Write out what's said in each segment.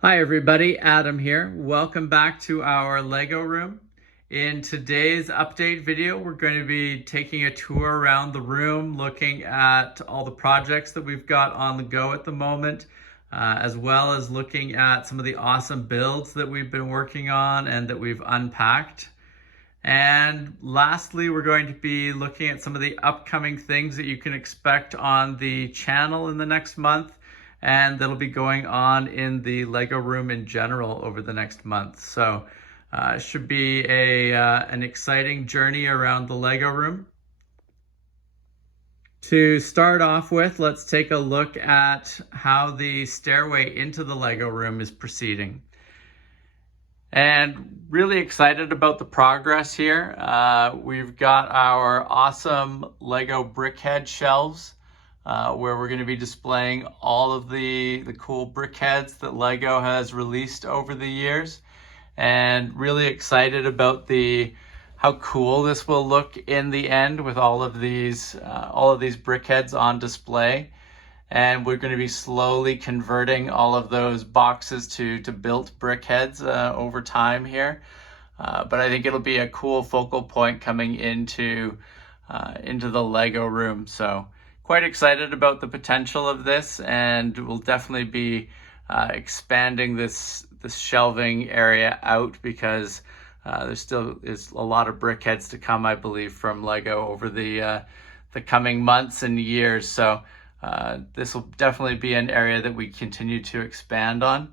Hi everybody, Adam here. Welcome back to our Lego room. In today's update video, we're going to be taking a tour around the room, looking at all the projects that we've got on the go at the moment, as well as looking at some of the awesome builds that we've been working on and that we've unpacked. And lastly, we're going to be looking at some of the upcoming things that you can expect on the channel in the next month, and that'll be going on in the Lego room in general over the next month. So it should be an exciting journey around the Lego room. To start off with, let's take a look at how the stairway into the Lego room is proceeding. And really excited about the progress here. We've got our awesome Lego Brickhead shelves where we're going to be displaying all of the cool Brickheads that Lego has released over the years. And really excited about how cool this will look in the end with all of these Brickheads on display. And we're going to be slowly converting all of those boxes to built Brickheads over time here. But I think it'll be a cool focal point coming into the Lego room. So quite excited about the potential of this, and we'll definitely be expanding this shelving area out because there still is a lot of Brickheads to come, I believe, from Lego over the coming months and years. So this will definitely be an area that we continue to expand on.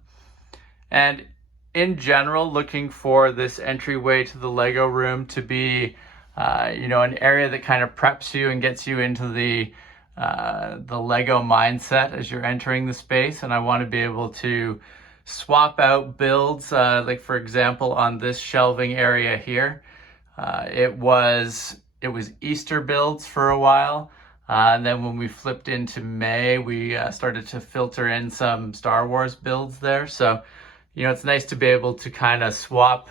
And in general, looking for this entryway to the Lego room to be, an area that kind of preps you and gets you into the Lego mindset as you're entering the space. And I want to be able to swap out builds, like for example, on this shelving area here. It was Easter builds for a while. And then when we flipped into May, we started to filter in some Star Wars builds there. So, it's nice to be able to kind of swap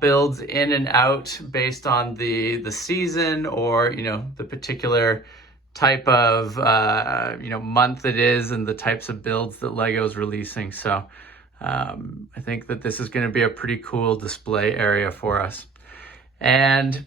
builds in and out based on the season or, the particular type of, month it is and the types of builds that Lego's releasing. So I think that this is going to be a pretty cool display area for us. And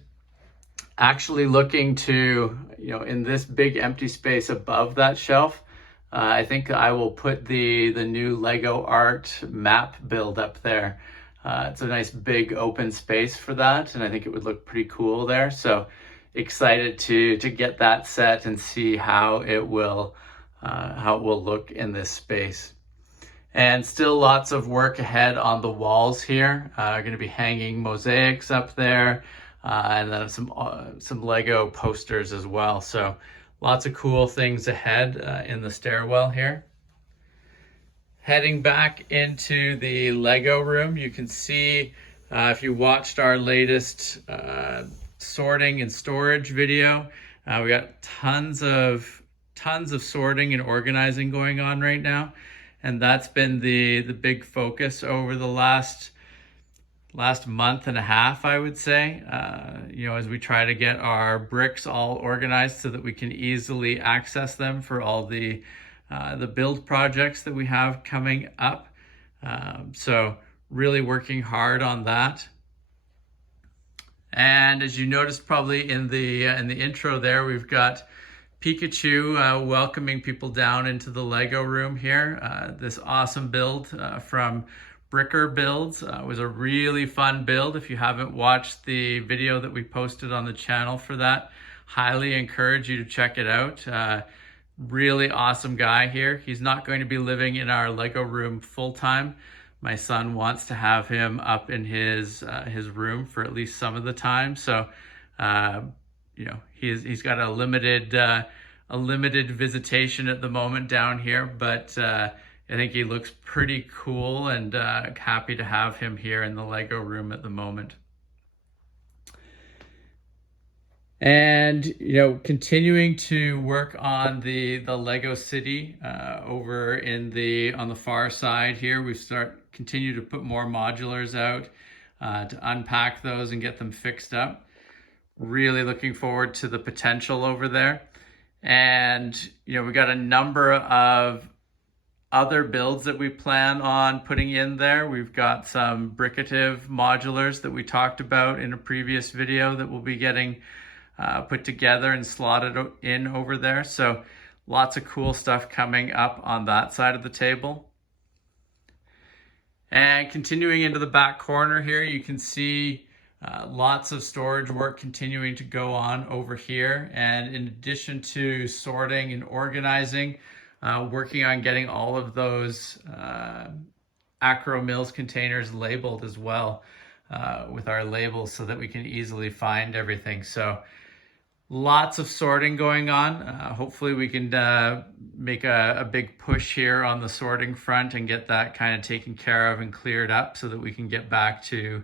actually looking to, in this big empty space above that shelf, I think I will put the new Lego art map build up there. It's a nice big open space for that, and I think it would look pretty cool there. So excited to get that set and see how it will look in this space. And still lots of work ahead on the walls here. Going to be hanging mosaics up there. And then some Lego posters as well. So lots of cool things ahead in the stairwell here. Heading back into the Lego room, you can see if you watched our latest sorting and storage video, we got tons of sorting and organizing going on right now. And that's been the big focus over the last month and a half, I would say, as we try to get our bricks all organized so that we can easily access them for all the build projects that we have coming up. So really working hard on that. And as you noticed probably in the intro there, we've got Pikachu welcoming people down into the Lego room here. This awesome build from Bricker Builds was a really fun build. If you haven't watched the video that we posted on the channel for that, highly encourage you to check it out. Really awesome guy here. He's not going to be living in our Lego room full time. My son wants to have him up in his room for at least some of the time. So, he's got a limited visitation at the moment down here, but I think he looks pretty cool, and happy to have him here in the Lego room at the moment. And, continuing to work on the Lego City over on the far side here, we continue to put more modulars out to unpack those and get them fixed up. Really looking forward to the potential over there. And, we got a number of other builds that we plan on putting in there. We've got some Brickhead modulars that we talked about in a previous video that will be getting put together and slotted in over there. So lots of cool stuff coming up on that side of the table. And continuing into the back corner here, you can see lots of storage work continuing to go on over here. And in addition to sorting and organizing, working on getting all of those Acro Mills containers labeled as well with our labels so that we can easily find everything. So lots of sorting going on. Hopefully we can make a big push here on the sorting front and get that kind of taken care of and cleared up so that we can get back to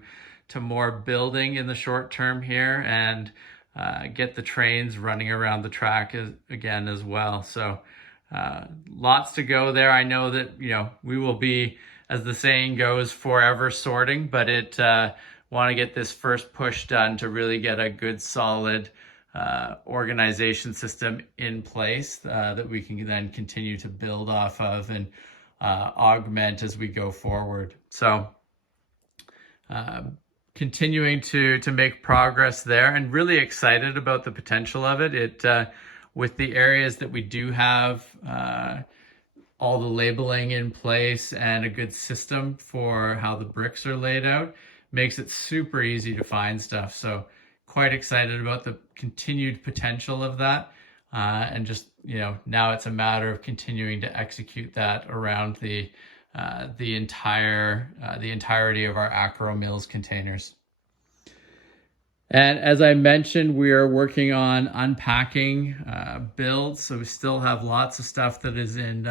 more building in the short term here and get the trains running around the track again as well. So lots to go there. I know that, we will be, as the saying goes, forever sorting, but want to get this first push done to really get a good solid organization system in place that we can then continue to build off of and augment as we go forward. So continuing to make progress there and really excited about the potential of it. With the areas that we do have all the labeling in place and a good system for how the bricks are laid out, makes it super easy to find stuff. So quite excited about the continued potential of that. And just, now it's a matter of continuing to execute that around the entirety of our Acro Mills containers. And as I mentioned, we are working on unpacking builds. So we still have lots of stuff that is in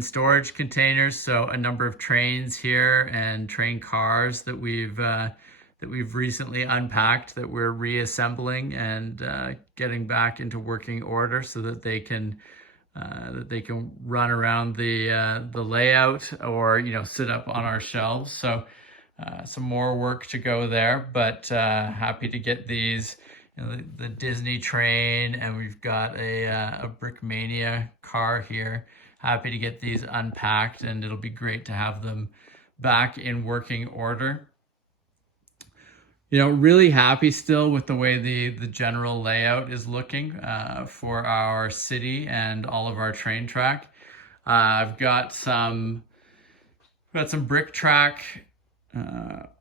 storage containers. So a number of trains here and train cars that we've recently unpacked that we're reassembling and getting back into working order so that they can run around the layout or sit up on our shelves. So some more work to go there, but happy to get these, the Disney train, and we've got a Brickmania car here. Happy to get these unpacked, and it'll be great to have them back in working order. Really happy still with the way the general layout is looking for our city and all of our train track. I've got some brick track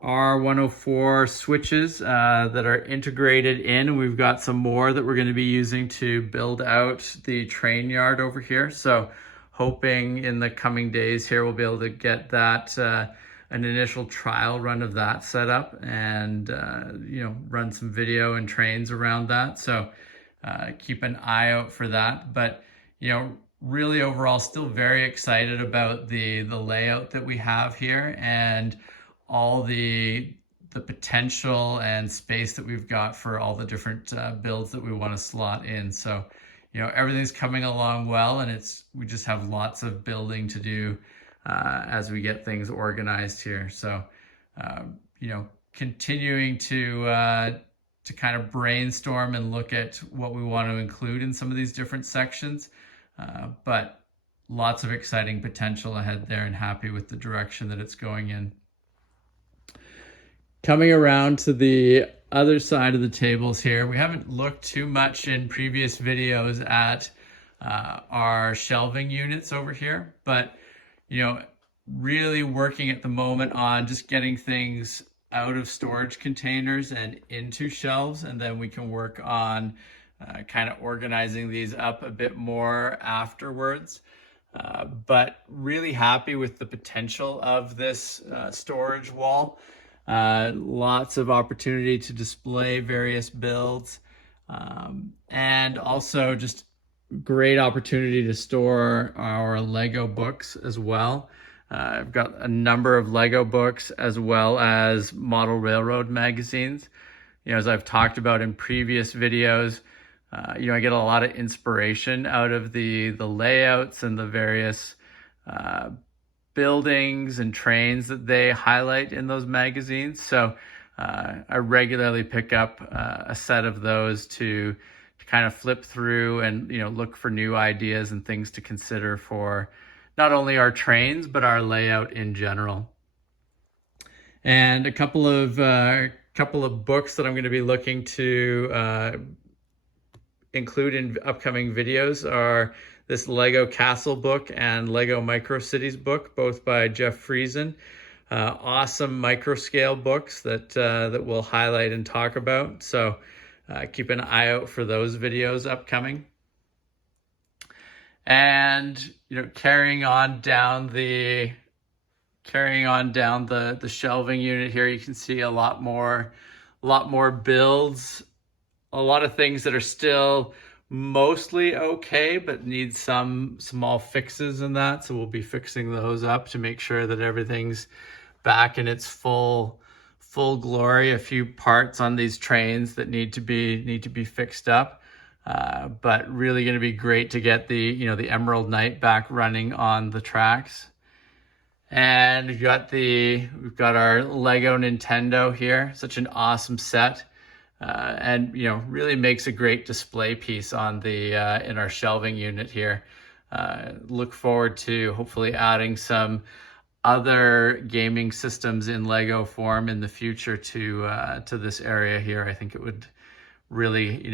R104 switches that are integrated in. We've got some more that we're going to be using to build out the train yard over here. So hoping in the coming days here we'll be able to get that an initial trial run of that set up and run some video and trains around that. So keep an eye out for that. But really overall still very excited about the layout that we have here and all the potential and space that we've got for all the different builds that we want to slot in. So everything's coming along well, and we just have lots of building to do as we get things organized here. So continuing to kind of brainstorm and look at what we want to include in some of these different sections, but lots of exciting potential ahead there, and happy with the direction that it's going in. Coming around to the other side of the tables here, we haven't looked too much in previous videos at our shelving units over here, but really working at the moment on just getting things out of storage containers and into shelves, and then we can work on kind of organizing these up a bit more afterwards. But really happy with the potential of this storage wall. Lots of opportunity to display various builds, and also just great opportunity to store our Lego books as well. I've got a number of Lego books as well as model railroad magazines. As I've talked about in previous videos, I get a lot of inspiration out of the layouts and the various buildings and trains that they highlight in those magazines. So I regularly pick up a set of those to kind of flip through and look for new ideas and things to consider for not only our trains, but our layout in general. And a couple of books that I'm going to be looking to include in upcoming videos are this Lego Castle book and Lego Micro Cities book, both by Jeff Friesen. Awesome micro scale books that we'll highlight and talk about. So keep an eye out for those videos upcoming. And carrying on down the shelving unit here, you can see a lot more builds, a lot of things that are still mostly okay, but need some small fixes in that. So we'll be fixing those up to make sure that everything's back in its full glory. A few parts on these trains that need to be fixed up. But really going to be great to get the Emerald Knight back running on the tracks. And we've got our Lego Nintendo here. Such an awesome set, and really makes a great display piece on in our shelving unit here. Look forward to hopefully adding some other gaming systems in Lego form in the future to this area here. I think it would really,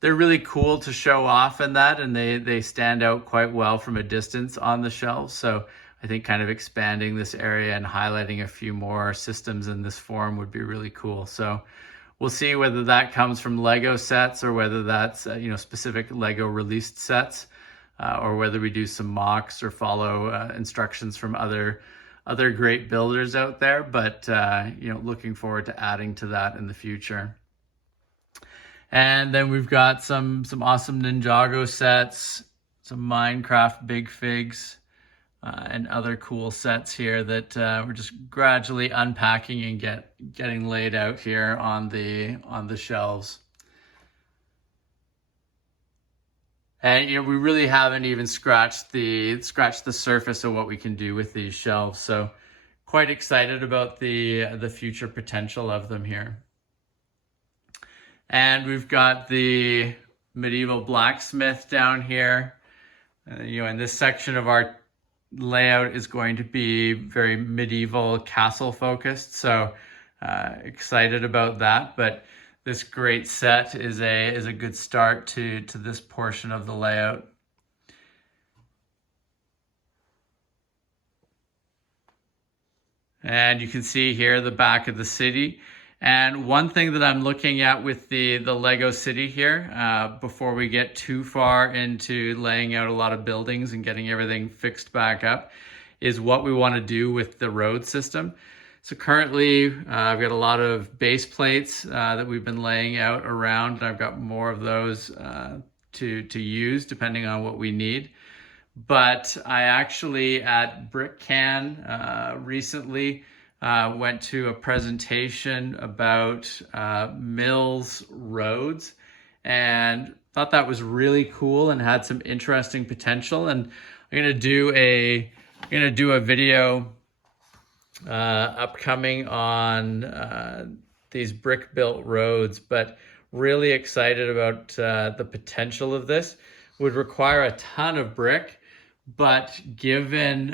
they're really cool to show off in that, and they stand out quite well from a distance on the shelves. So I think kind of expanding this area and highlighting a few more systems in this form would be really cool. So we'll see whether that comes from Lego sets or whether that's specific Lego released sets, or whether we do some mocks or follow instructions from other great builders out there. But looking forward to adding to that in the future. And then we've got some awesome Ninjago sets, some Minecraft big figs, and other cool sets here that we're just gradually unpacking and getting laid out here on the shelves. And we really haven't even scratched the surface of what we can do with these shelves. So quite excited about the future potential of them here. And we've got the medieval blacksmith down here. And this section of our layout is going to be very medieval castle focused. So excited about that. But this great set is a good start to this portion of the layout. And you can see here the back of the city. And one thing that I'm looking at with the Lego City here, before we get too far into laying out a lot of buildings and getting everything fixed back up, is what we want to do with the road system. So currently, I've got a lot of base plates that we've been laying out around, and I've got more of those to use depending on what we need. But I actually, at Brickhead recently, went to a presentation about Mills roads, and thought that was really cool and had some interesting potential. And I'm gonna do a video upcoming on these brick built roads, but really excited about the potential of this. Would require a ton of brick, but given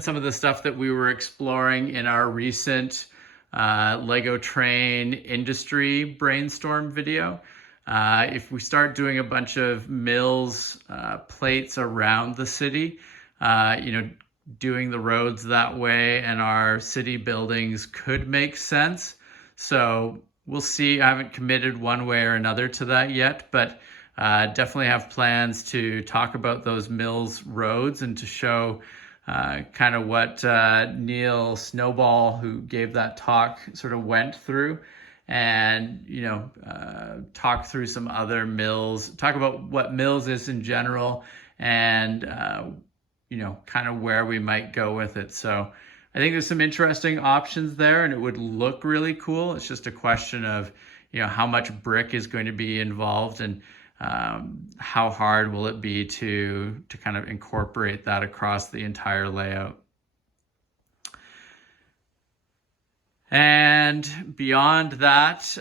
some of the stuff that we were exploring in our recent Lego train industry brainstorm video, if we start doing a bunch of Mills plates around the city, doing the roads that way and our city buildings could make sense. So we'll see. I haven't committed one way or another to that yet, but definitely have plans to talk about those Mills roads and to show kind of what Neil Snowball, who gave that talk, sort of went through, and talk through some other Mills, talk about what Mills is in general, and kind of where we might go with it. So I think there's some interesting options there, and it would look really cool. It's just a question of how much brick is going to be involved, and how hard will it be to kind of incorporate that across the entire layout. And beyond that,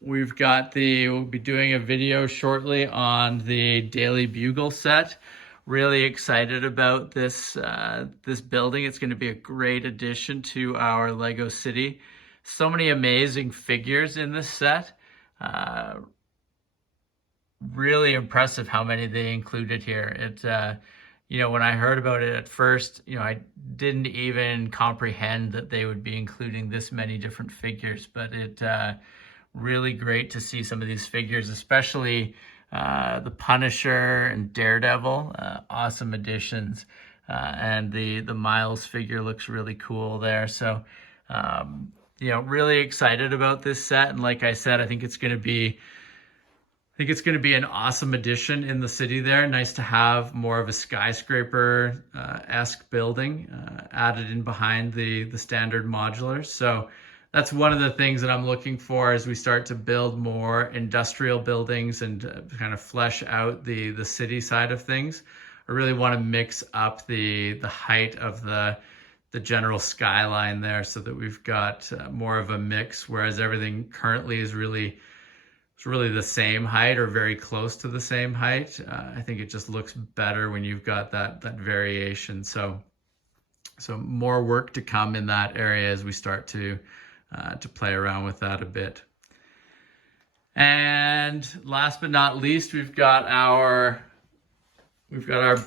we'll be doing a video shortly on the Daily Bugle set. Really excited about this building. It's going to be a great addition to our Lego city. So many amazing figures in this set. Really impressive how many they included here. When I heard about it at first, I didn't even comprehend that they would be including this many different figures, but really great to see some of these figures, especially the Punisher and Daredevil. Awesome additions. And the Miles figure looks really cool there. So, really excited about this set. And like I said, I think it's going to be an awesome addition in the city there. Nice to have more of a skyscraper-esque building added in behind the standard modulars. So that's one of the things that I'm looking for as we start to build more industrial buildings and kind of flesh out the city side of things. I really want to mix up the height of the general skyline there so that we've got more of a mix, whereas everything currently is really the same height or very close to the same height. I think it just looks better when you've got that variation. So more work to come in that area as we start to play around with that a bit. And last but not least, we've got our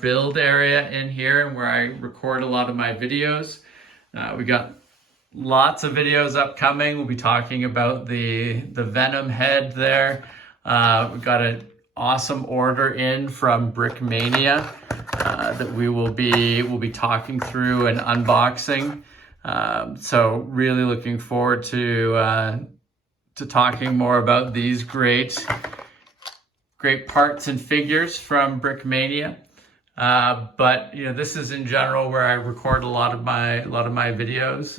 build area in here, and where I record a lot of my videos. We got lots of videos upcoming. We'll be talking about the Venom head there. We've got an awesome order in from Brickmania that we'll be talking through and unboxing. So really looking forward to talking more about these great parts and figures from Brickmania. But this is in general where I record a lot of my videos.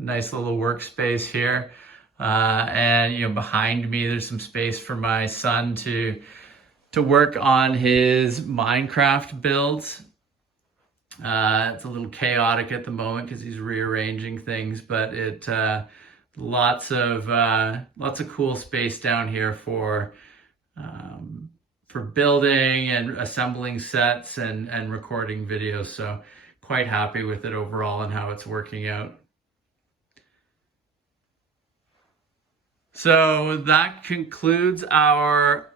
Nice little workspace here, and behind me there's some space for my son to work on his Minecraft builds. It's a little chaotic at the moment because he's rearranging things, but lots of cool space down here for building and assembling sets and recording videos. So quite happy with it overall and how it's working out. So that concludes our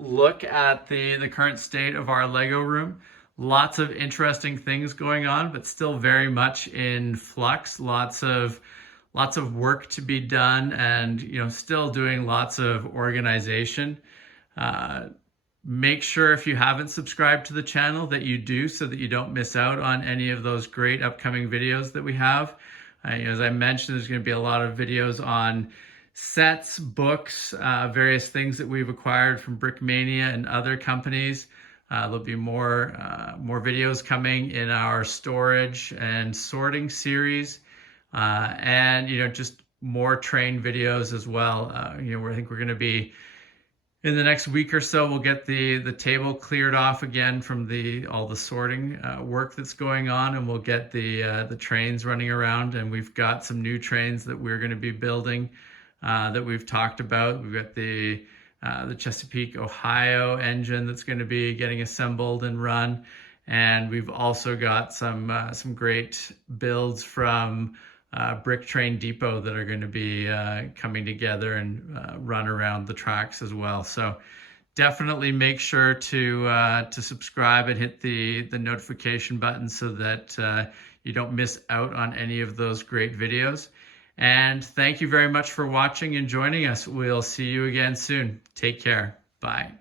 look at the current state of our Lego room. Lots of interesting things going on, but still very much in flux. Lots of work to be done, and still doing lots of organization. Make sure if you haven't subscribed to the channel that you do, so that you don't miss out on any of those great upcoming videos that we have. As I mentioned, there's going to be a lot of videos on sets, books, various things that we've acquired from Brickmania and other companies. There'll be more videos coming in our storage and sorting series, and just more train videos as well. I think we're going to be, in the next week or so, we'll get the table cleared off again from all the sorting work that's going on, and we'll get the trains running around. And we've got some new trains that we're going to be building that we've talked about. We've got the Chesapeake, Ohio engine that's going to be getting assembled and run, and we've also got some great builds from Brick Train Depot that are going to be coming together and run around the tracks as well. So definitely make sure to subscribe and hit the notification button so that you don't miss out on any of those great videos. And thank you very much for watching and joining us. We'll see you again soon. Take care. Bye.